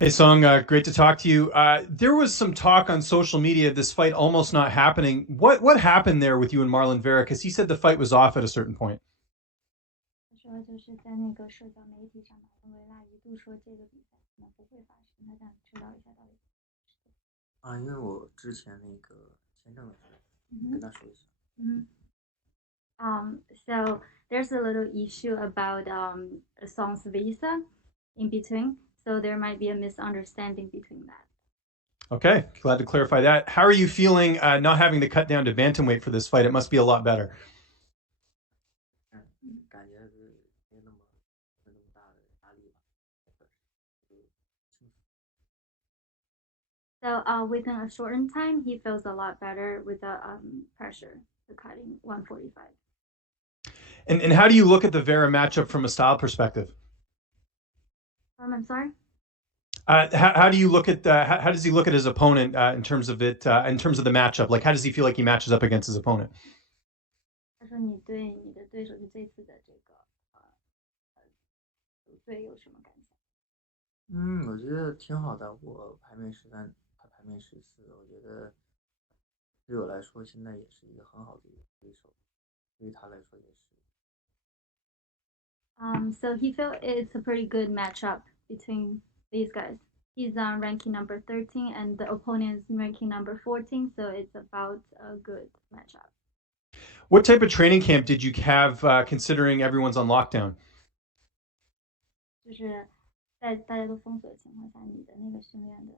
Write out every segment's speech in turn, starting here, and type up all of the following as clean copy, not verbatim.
Hey Song, great to talk to you. There was some talk on social media of this fight almost not happening. What happened there with you and Marlon Vera? Because he said the fight was off at a certain point.因为我之前那个签证的事，你跟他说一下。Mhm. So there's a little issue about Song's visa in between, so there might be a misunderstanding between that. Okay, glad to clarify that. How are you feeling not having to cut down to bantamweight for this fight? It must be a lot better. 感觉是没那么大的压力吧，就轻松。So within a shortened time, he feels a lot better with the pressure, the cutting 145. And how do you look at the Vera matchup from a style perspective? I'm sorry. How do you look at how does he look at his opponent in terms of it in terms of the matchup? Like how does he feel like he matches up against his opponent? 他说你对你的对手就这次的这个组队有什么感想？我觉得挺好的。我排名13，他排名14，我觉得对我来说现在也是一个很好的一个对手，对于他来说也是。So he felt it's a pretty good matchup between these guys. He's on ranking number 13 and the opponent is ranking number 14, so it's about a good matchup. What type of training camp did you have considering everyone's on lockdown? 就是在大家都封锁的情况下，你的那个训练的。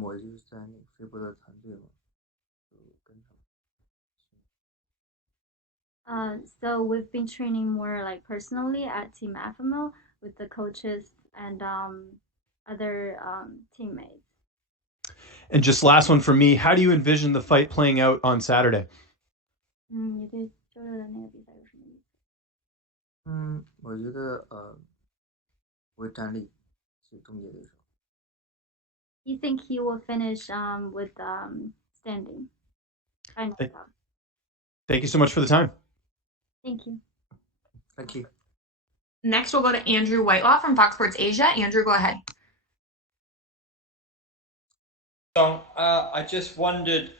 我就是在那个飞博的团队嘛，就跟他们。So we've been training more like personally at Team FMO with the coaches and other teammates. And just last one for me, how do you envision the fight playing out on Saturday? 你对周六的那个比赛有什么意思？我觉得不会站立是终结对手。You think he will finish with standing by knockout? Thank you so much for the time. Thank you. Thank you. Next, we'll go to Andrew Whitelaw from Fox Sports Asia. Andrew, go ahead. I just wondered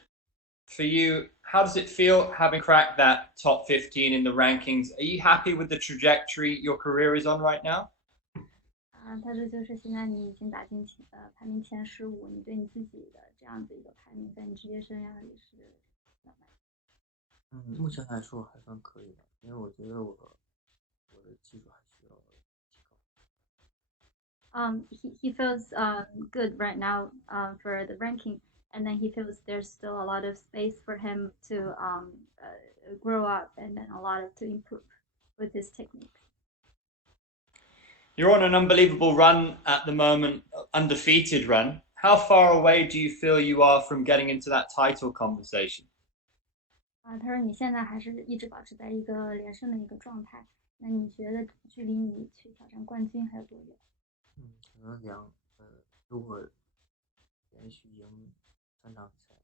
for you, how does it feel having cracked that top 15 in the rankings? Are you happy with the trajectory your career is on right now? 他说就是现在你已经打进排名前15，你对你自己的这样子一个排名，在你职业生涯里是目前来说还算可以吧，因为我觉得我的技术还需要提高。he feels good right now for the ranking, and then he feels there's still a lot of space for him to grow up and then a lot to improve with his techniques. You're on an unbelievable run at the moment, undefeated run. How far away do you feel you are from getting into that title conversation? 他说你现在还是一直保持在一个连胜的一个状态，那你觉得距离你去挑战冠军还有多远？可能如果连续赢3场比赛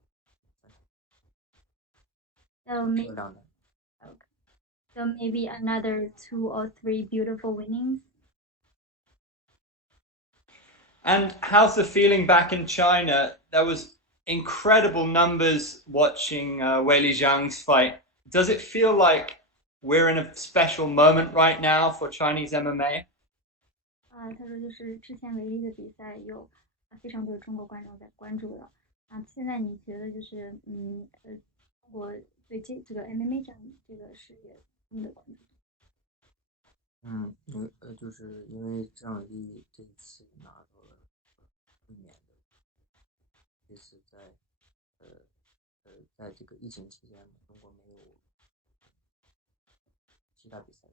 ，So maybe, okay. So maybe another 2 or 3 beautiful winnings. And how's the feeling back in China? There was incredible numbers watching Weili Zhang's fight. Does it feel like we're in a special moment right now for Chinese MMA? 他说就是之前唯一的比赛有非常多的中国观众在关注了现在你觉得就是中国对这个 MMA 这个事业的关注？就是因为张伟丽这一次拿到了1年的，这次在这个疫情期间，中国没有其他比赛，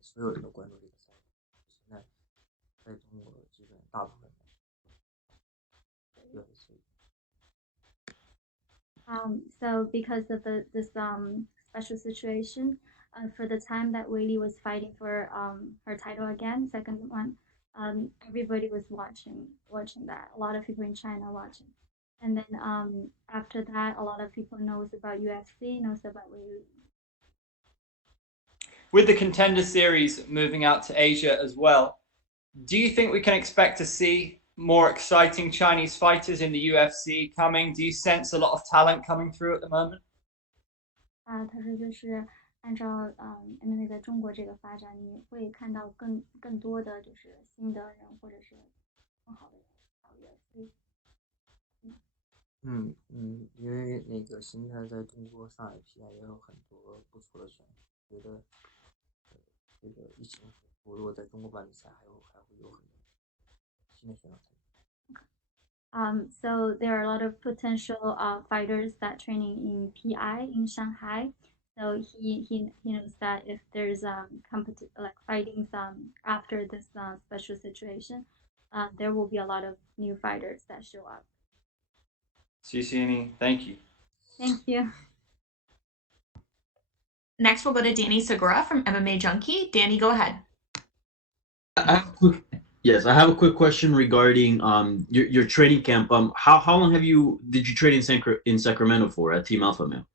所有人都关注这个赛事。现在在中国基本大部分人 UFC。So because of this special situation, for the time that Weili was fighting for her title again, second one, everybody was watching that. A lot of people in China watching. And then after that, a lot of people knows about UFC, knows about Weili. With the Contender Series moving out to Asia as well, do you think we can expect to see more exciting Chinese fighters in the UFC coming? Do you sense a lot of talent coming through at the moment? 他说就是按照MMA 在中国这个发展，你会看到更多的就是新的人或者是更好的人到 UFC。因为那个现在在中国上海 PI 也有很多不错的选手，觉得这个疫情如果在中国办比赛，还会有很多新的选手参与。So there are a lot of potential fighters that training in PI in Shanghai. So he knows that if there's like fighting after this special situation, there will be a lot of new fighters that show up. Thank you. Thank you. Next, we'll go to Danny Segura from MMA Junkie. Danny, go ahead. Yes, I have a quick question regarding your training camp. How long did you train in Sacramento for at Team Alpha Male?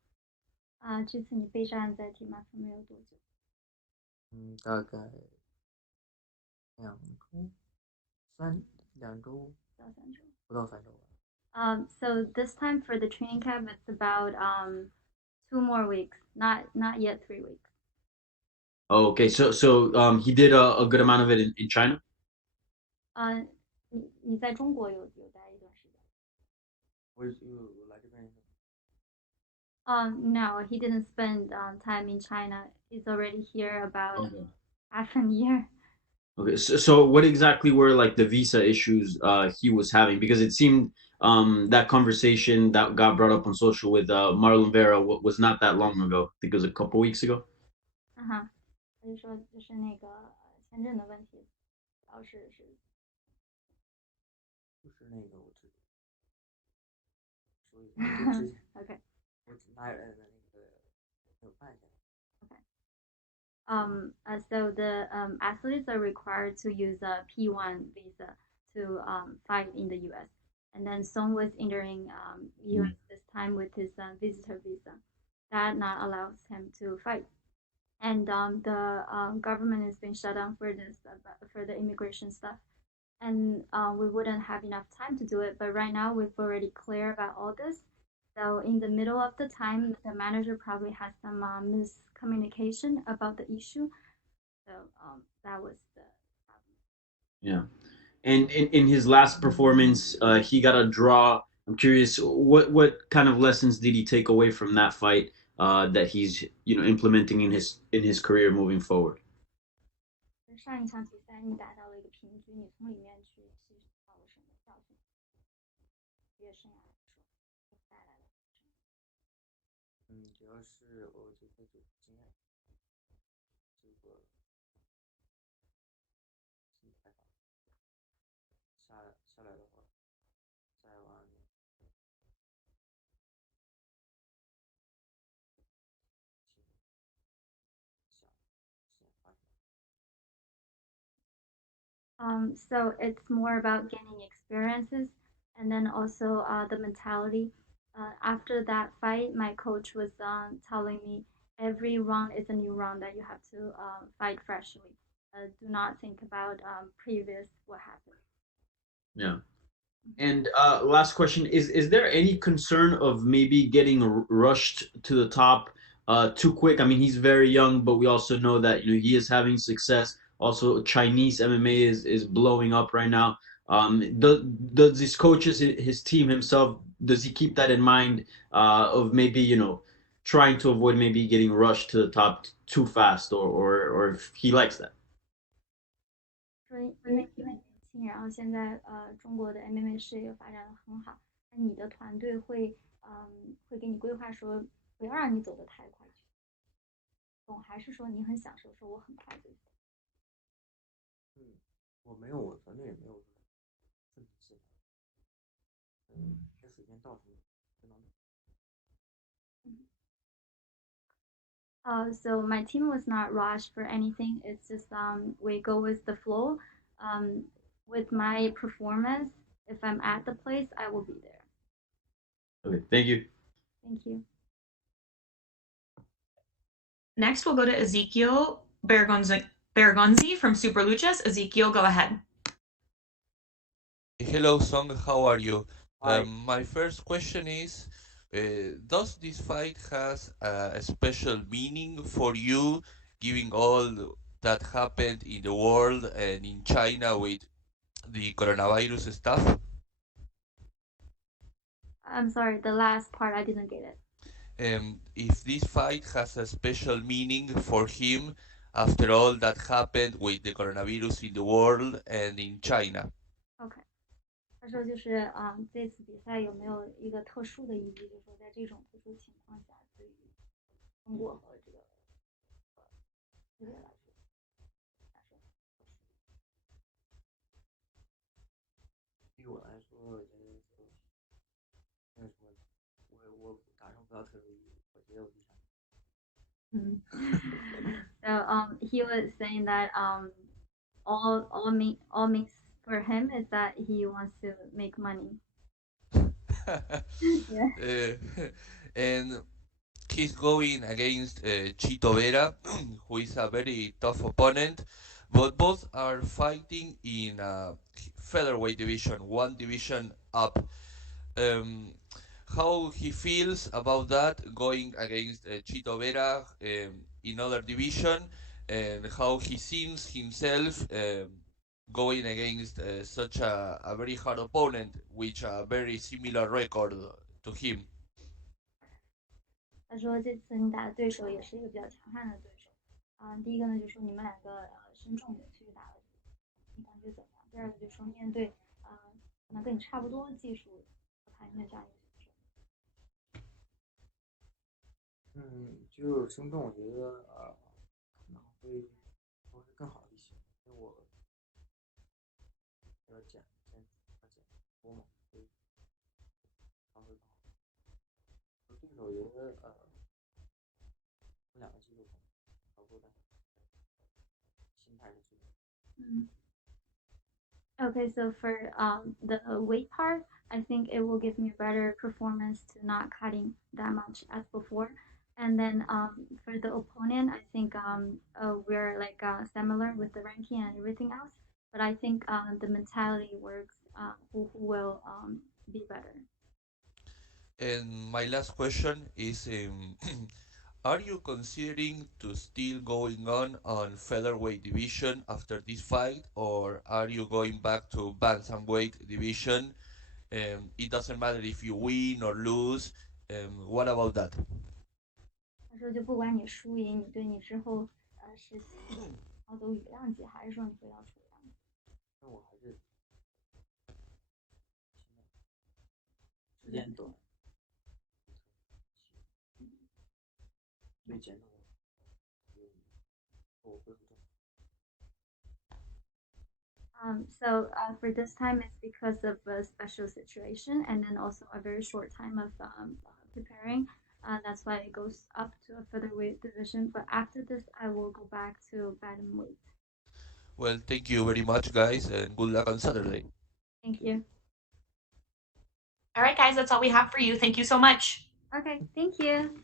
这次你备战在 Team Alpha 没有多久？大概2周到3周。不到3周吧。So this time for the training camp, it's about 2 more weeks, not yet 3 weeks. Oh, okay, so he did a good amount of it in China. 你在中国有待一段时间？我来这边。No, he didn't spend time in China. He's already here about Okay. half a year. Okay, so what exactly were like the visa issues he was having? Because it seemed that conversation that got brought up on social with Marlon Vera was not that long ago. I think it was a couple weeks ago. 他就说就是那个签证的问题，主要是就是那个我知道，所以我之前 okay. 我拿那个没有办下来。So the athletes are required to use a P1 visa to fight in the U.S. And then Song was entering U.S. this time with his visitor visa. That not allows him to fight. And the government has been shut down for this for the immigration stuff. And we wouldn't have enough time to do it. But right now we've already clear about all this. So in the middle of the time, the manager probably has some miscommunication about the issue. So that was the problem. Yeah. And in his last performance, he got a draw. I'm curious, what kind of lessons did he take away from that fight that he's implementing in his career moving forward? 上一场比赛你达到了一个平局，你从里面去吸取到了什么教训？职业生涯来说，给带来了什么？主要是我觉得就是经验，这个心态吧，下来的话，再往So it's more about gaining experiences and then also the mentality. After that fight, my coach was telling me every round is a new round that you have to fight freshly. Do not think about previous what happened. Yeah. And last question is there any concern of maybe getting rushed to the top too quick? I mean, he's very young, but we also know that he is having success. Also, Chinese MMA is blowing up right now. Does his coaches, his team himself, does he keep that in mind of maybe trying to avoid maybe getting rushed to the top too fast, or if he likes that? 因为年轻，然后现在中国的 MMA 事业发展的很好，那你的团队会给你规划说不要让你走得太快去，懂？还是说你很享受说我很快就走？我没有，我团队也没有顺其自然，这时间到什么就能。So my team was not rushed for anything. It's just we go with the flow. With my performance, if I'm at the place, I will be there. Okay, thank you. Thank you. Next, we'll go to Ezekiel Bergonzi from Super Luchas. Ezekiel, go ahead. Hello, Song. How are you? Hi. My first question is, does this fight has a special meaning for you, given all that happened in the world and in China with the coronavirus stuff? I'm sorry, the last part I didn't get it. If this fight has a special meaning for him after all that happened with the coronavirus in the world and in China. OK，他说就是这次比赛有没有一个特殊的意义？就是说在这种特殊情况下，对于中国和这个世界来说，对我来说，我觉得就没有什么，我打上不到特别意义，我觉得我这场。So he was saying that all means for him is that he wants to make money. Yeah. And he's going against Chito Vera, who is a very tough opponent, but both are fighting in featherweight division, one division up. Um, how he feels about that going against Chito Vera in other division, and how he sees himself going against such a very hard opponent, with a very similar record to him. 他说这次你打的对手也是一个比较强悍的对手。第一个呢，就说你们两个身重也去打了，你感觉怎么样？第二个就说面对可能跟你差不多技术和排名的这样一个选手。就身重，我觉得可能会更好一些，因为我要减多嘛，所以可能会更好。对手我觉得这两个技术差不多，但心态是最重要的。Okay, so for the weight part, I think it will give me better performance to not cutting that much as before. And then for the opponent, I think we're like similar with the ranking and everything else. But I think the mentality works. Who will be better? And my last question is, are you considering to still going on featherweight division after this fight, or are you going back to bantamweight division? It doesn't matter if you win or lose. What about that? 他说就不管你输赢，你对你之后是要走羽量级，还是说你回到储量？那我还是时间短，对减重我不用动。So for this time, it's because of a special situation and then also a very short time of preparing. That's why it goes up to a featherweight division. But after this, I will go back to bantamweight. Well, thank you very much, guys, and good luck on Saturday. Thank you. All right, guys, that's all we have for you. Thank you so much. Okay, thank you.